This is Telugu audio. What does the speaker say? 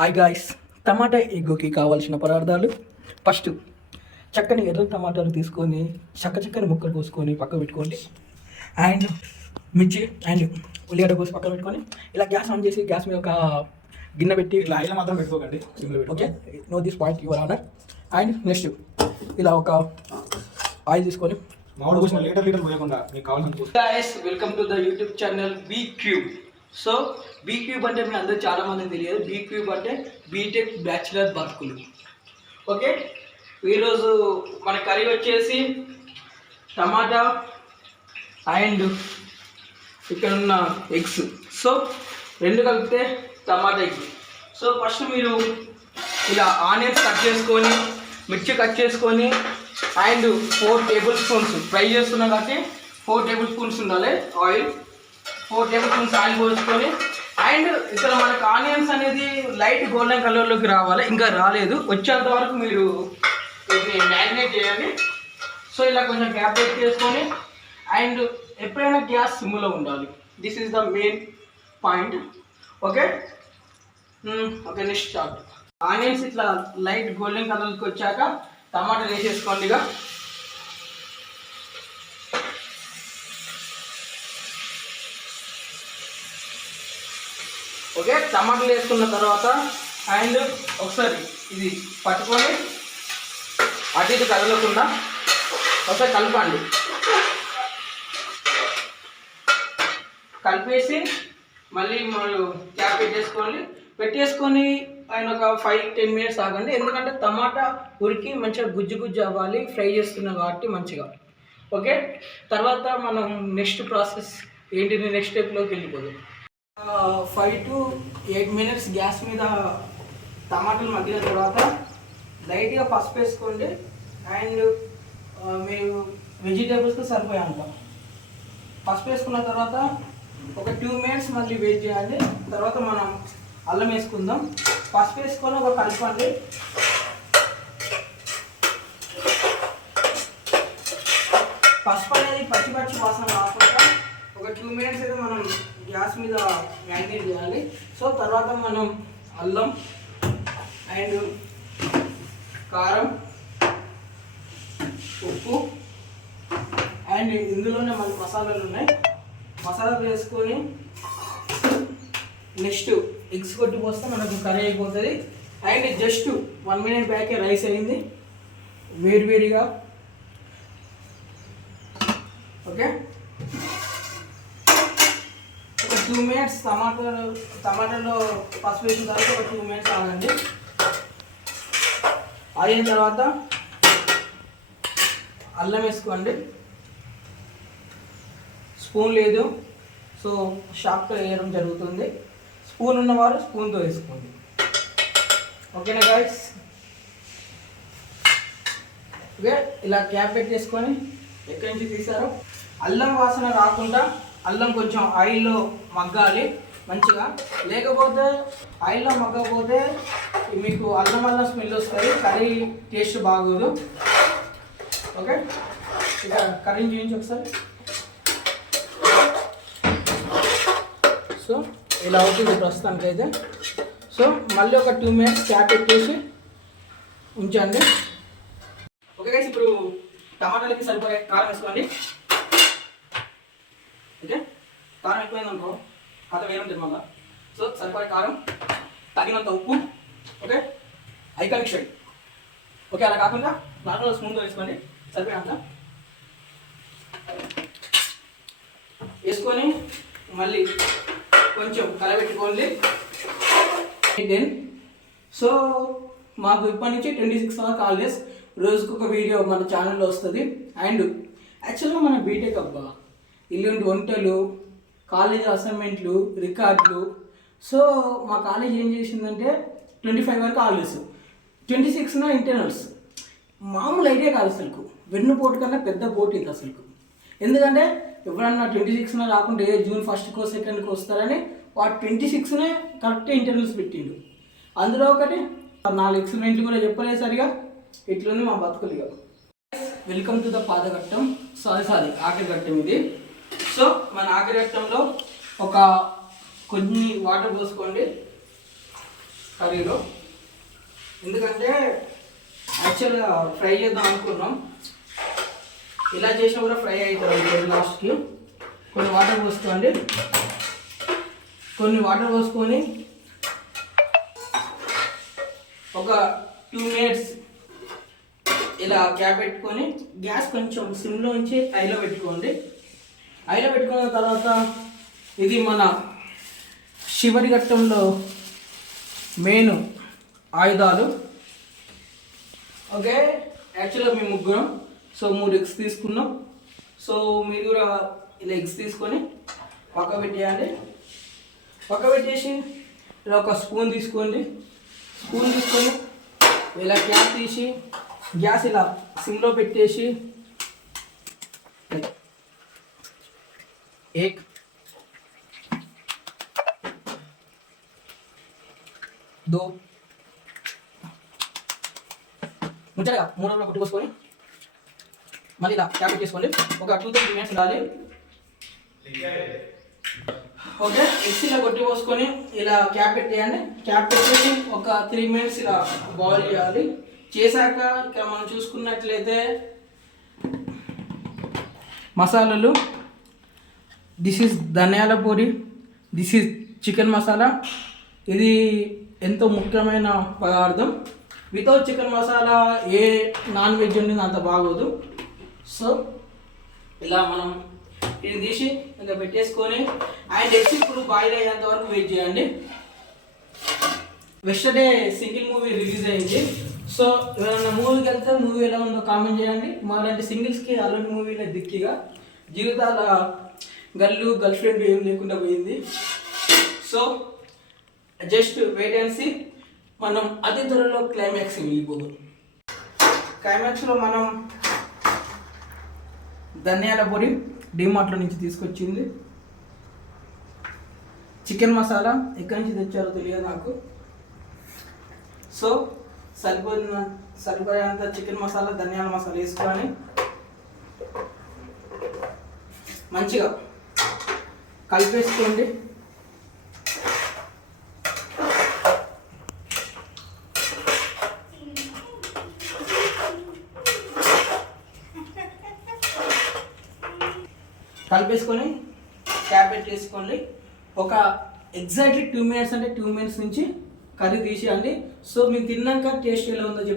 హాయ్ గాయ్స్, టమాటా ఎగ్గుకి కావాల్సిన పదార్థాలు. ఫస్ట్ చక్కని ఎర్ర టమాటాలు తీసుకొని చక్కని ముక్కలు కోసుకొని పక్కన పెట్టుకోండి. అండ్ మిర్చి అండ్ ఉల్లిగడ్డ కోసి పక్కన పెట్టుకొని ఇలా గ్యాస్ ఆన్ చేసి గ్యాస్ మీద ఒక గిన్నె పెట్టి ఇట్లా ఆయిల్ మాత్రం పెట్టుకోకండి. Okay, no this point your honour. And next ఇలా ఒక ఆయిల్ తీసుకొని మామిడి కోసం లీటర్ పోయకుండా మీకు కావాల్సిన. Guys, welcome to the YouTube channel B Cube. So B Cube అంటే మీ అందరూ చాలామంది తెలియదు. బీ క్యూబ్ అంటే బీటెక్ బ్యాచిలర్ బతుకులు. ఓకే, ఈరోజు మన కర్రీ వచ్చేసి టమాటా అండ్ ఇక్కడ ఉన్న ఎగ్స్. సో రెండు కలిపితే టమాటా ఎగ్. సో ఫస్ట్ మీరు ఇలా ఆనియన్స్ కట్ చేసుకొని, మిర్చి కట్ చేసుకొని అండ్ 4 టేబుల్ స్పూన్స్ ఫ్రై చేస్తున్నాం కాబట్టి 4 టేబుల్ స్పూన్స్ ఉండాలి ఆయిల్. 4 టేబుల్ స్పూన్స్ ఆయిల్ పోసుకొని అండ్ ఇక్కడ మనకు ఆనియన్స్ అనేది లైట్ గోల్డెన్ కలర్లోకి రావాలి. ఇంకా రాలేదు, వచ్చేంత వరకు మీరు వీటిని మ్యారినేట్ చేయండి. సో ఇలా కొంచెం గ్యాప్ చేసుకొని అండ్ ఎప్పుడైనా గ్యాస్ సిమ్లో ఉండాలి. This is the main point. Okay okay, next start. Onions ఇట్లా లైట్ గోల్డెన్ కలర్కి వచ్చాక టమాటాలు వేసేసుకోండి. ఇక ఓకే, టమాటాలు వేసుకున్న తర్వాత అండ్ ఒకసారి ఇది పట్టుకొని అటు ఇటు కదలకుండా ఒకసారి కలపండి. కలిపేసి మళ్ళీ మీరు క్యాప్ పెట్టేసుకొని ఆయన ఒక 5-10 మినిట్స్ ఆగండి. ఎందుకంటే టమాటా ఉరికి మంచిగా గుజ్జు అవ్వాలి, ఫ్రై చేస్తున్నాం కాబట్టి మంచిగా. ఓకే, తర్వాత మనం నెక్స్ట్ ప్రాసెస్ ఏంటిది, నెక్స్ట్ స్టెప్లోకి వెళ్ళిపోదాం. 5 to 8 మినిట్స్ గ్యాస్ మీద టమాటాలు మగ్గిన తర్వాత లైట్గా పసుపు వేసుకోండి. అండ్ మీరు వెజిటేబుల్స్కి సరిపోయా అంటాం. పసుపు వేసుకున్న తర్వాత ఒక 2 మినిట్స్ మళ్ళీ వెయిట్ చేయాలి. తర్వాత మనం అల్లం వేసుకుందాం. పసుపు వేసుకొని ఒక కలపండి. పసుపు అనేది పచ్చి వాసన కాకుండా ఒక 2 మినిట్స్ అయితే మనం గ్యాస్ మీద మ్యారినేట్ చేయాలి. సో తర్వాత మనం అల్లం అండ్ కారం, ఉప్పు అండ్ ఇందులోనే మనకి మసాలాలు ఉన్నాయి. మసాలాలు వేసుకొని నెక్స్ట్ ఎగ్స్ కొట్టి పోస్తే మనకు కర్రీ అయిపోతుంది. అండ్ జస్ట్ 1 మినిట్ బ్యాకే రైస్ అయింది వేడిగా. ఓకే, ఒక 2 మినిట్స్ టమాటాలో పసుపు వేసిన తర్వాత ఒక 2 మినిట్స్ ఆగండి. అయిన తర్వాత అల్లం వేసుకోండి. స్పూన్ లేదు, సో షాప్తో వేయడం జరుగుతుంది. స్పూన్ ఉన్నవారు స్పూన్తో వేసుకోండి. ఓకేనా గాయ్స్? ఓకే, ఇలా క్యాప్ పెట్టేసుకొని ఎక్కడి నుంచి తీసారో అల్లం వాసన రాకుండా అల్లం కొంచెం ఆయిల్లో మగ్గాలి మంచిగా. లేకపోతే ఆయిల్లో మగ్గకపోతే మీకు అల్లం స్మెల్ వస్తుంది, కర్రీ టేస్ట్ బాగోదు. ఓకే, ఇక కర్రీని చూపించి ఒకసారి. సో ఇలా అవుతుంది ప్రస్తుతానికి అయితే. సో మళ్ళీ ఒక 2 మినిట్స్ క్యాప్ పెట్టేసి ఉంచండి. ఓకే గైస్, ఇప్పుడు టమాటాలకి సరిపోయే కారం వేసుకోండి. ఓకే, కారం ఎక్కువైందనుకో కథ వేరే ఉంటుంది మళ్ళీ. సో సరిపోయే కారం, తగినంత ఉప్పు. Okay, iconic shade. ఓకే, అలా కాకుండా నార్మల్ స్పూన్తో వేసుకోండి సరిపోయేంత వేసుకొని మళ్ళీ కొంచెం కలబెట్టుకోండి. సో మాకు ఇప్పటి నుంచి 26 అవర్స్ హాలిడేస్, రోజుకు ఒక వీడియో మన ఛానల్లో వస్తుంది. అండ్ యాక్చువల్గా మన బీటెక్ అబ్బా ఇల్లుంటి వంటలు, కాలేజ్ అసైన్మెంట్లు, రికార్డులు. సో మా కాలేజ్ ఏం చేసిందంటే 25 వరకు హాలిడేస్, 26న ఇంటర్నల్స్. మామూలు ఐడియా కాదు అసలుకు, వెన్నుపోటు కన్నా పెద్ద పోటీ ఇది అసలుకు. ఎందుకంటే ఎవరన్నా 26న రాకుంటే జూన్ 1st 2nd వస్తారని వాడు 26నే కరెక్ట్ ఇంటర్వ్యూస్ పెట్టిండు. అందులో ఒకటి 4 ఎక్స్పెరిమెంట్లు కూడా చెప్పలేదు సరిగా. ఇట్లనే మా బతుకులుగా. వెల్కమ్ టు ద పాదఘట్టం, సారీ ఆఖరి ఘట్టం ఇది. సో మన ఆఖరి ఘట్టంలో ఒక కొన్ని వాటర్ పోసుకోండి. కర్రీలో. ఎందుకంటే యాక్చువల్గా ఫ్రై చేద్దాం అనుకున్నాం, ఇలా చేసినా కూడా ఫ్రై అవుతుంది. లాస్ట్కి కొన్ని వాటర్ పోసుకోండి. కొన్ని వాటర్ పోసుకొని ఒక 2 minutes ఇలా క్యాప్ పెట్టుకొని గ్యాస్ కొంచెం సిమ్లో ఉంచి హైలో పెట్టుకోండి. హైలో పెట్టుకున్న తర్వాత ఇది మన శివరి ఘట్టంలో మెయిన్ ఆయుధాలు. ఓకే, యాక్చువల్గా మేము ముగ్గురం, సో 3 eggs తీసుకున్నాం. సో మీరు కూడా ఇలా ఎగ్స్ తీసుకొని పక్క పెట్టేయండి. పక్క పెట్టేసి ఇలా ఒక స్పూన్ తీసుకోండి. స్పూన్ తీసుకొని ఇలా క్యాప్ తీసి గ్యాస్ ఇలా సిమ్లో పెట్టేసి 1 2 ముచ్చటగా 3 కొట్టి పోసుకొని మళ్ళీ ఇలా క్యాప్ పెట్టేసుకోండి. ఒక 2-3 minutes ఉండాలి. ఓకే, ఎగ్స్ ఇలా కొట్టి పోసుకొని ఇలా క్యాప్ పెట్టేయండి. క్యాప్ పెట్టేసి ఒక 3 minutes ఇలా బాయిల్ చేయాలి. చేశాక ఇక్కడ మనం చూసుకున్నట్లయితే మసాలాలు, దిస్ ఈజ్ ధనియాల పొడి, దిస్ ఈజ్ చికెన్ మసాలా. ఇది ఎంతో ముఖ్యమైన పదార్థం. వితౌట్ చికెన్ మసాలా ఏ నాన్ వెజ్ అనేది అంత బాగోదు. సో ఇలా మనం ఇది తీసి ఇంకా పెట్టేసుకొని అండ్ ఎగ్స్ ఇప్పుడు బాయిల్ అయ్యేంత వరకు వెయిట్ చేయండి. వెస్టర్డే సింగిల్ మూవీ రిలీజ్ అయింది. సో ఎవరైనా మూవీకి వెళ్తే మూవీ ఎలా ఉందో కామెంట్ చేయండి. మాలాంటి సింగిల్స్కి అలాంటి మూవీలో దిక్కిగా జీవితాల గర్ల్ ఫ్రెండ్ ఏం లేకుండా పోయింది. So just wait and see. మనం అతి త్వరలో క్లైమాక్స్ వెళ్ళిపోదు. క్లైమాక్స్లో మనం ధనియాల పొడి డిమార్ట్లో నుంచి తీసుకొచ్చింది, చికెన్ మసాలా ఎక్కడి నుంచి తెచ్చారో తెలియదు నాకు. సో సరిపోయేంత చికెన్ మసాలా, ధనియాల మసాలా వేసుకొని మంచిగా కలిపేసుకోండి. కలిపేసుకొని క్యాప్ పెట్టేసుకోండి. ఒక ఎగ్జాక్ట్లీ 2 minutes అంటే 2 minutes నుంచి కర్రీ తీసేయండి. సో మీరు తిన్నాక టేస్ట్ ఎలా ఉందో చెప్పండి.